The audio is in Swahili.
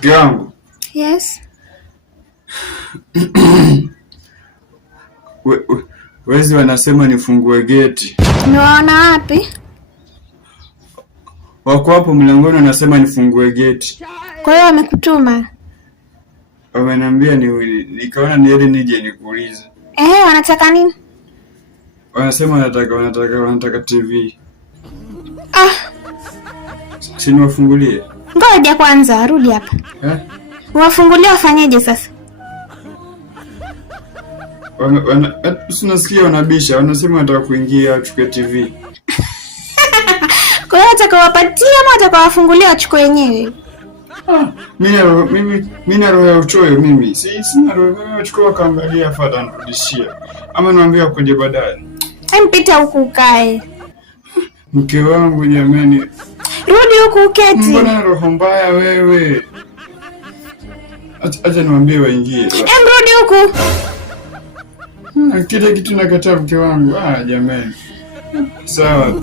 Mke wangu. Yes. Wezi wanasema nifungue geti. Niwaona wapi? Wako hapo mlangoni wanasema nifungue geti. Kwa hiyo wamekutuma? Wameniambia nikaona niende nije nikuulize. Wanataka nini? Wanasema wanataka TV. Si niwafungulie? Ngoja kwanza, rudi hapa. Wafungulie wafanyeje sasa? Unasikia wanabisha, wanasema wanataka kuingia wachukue TV. Kwa hiyo atakawapatia ama atakawafungulia wachukue wenyewe? Mimi na roho ya uchoyo mimi. Sina roho ya kuchukua kaangalia fadha nirudishia. Ama niambia kuje baadaye. Mpita huku ukae. Mke wangu jamani. Rudi huku uketi. Mbona roho mbaya wewe? Acha niwaambie waingie. Rudi huku. Kile kitu nakataa mke wangu. Jamani. Sawa.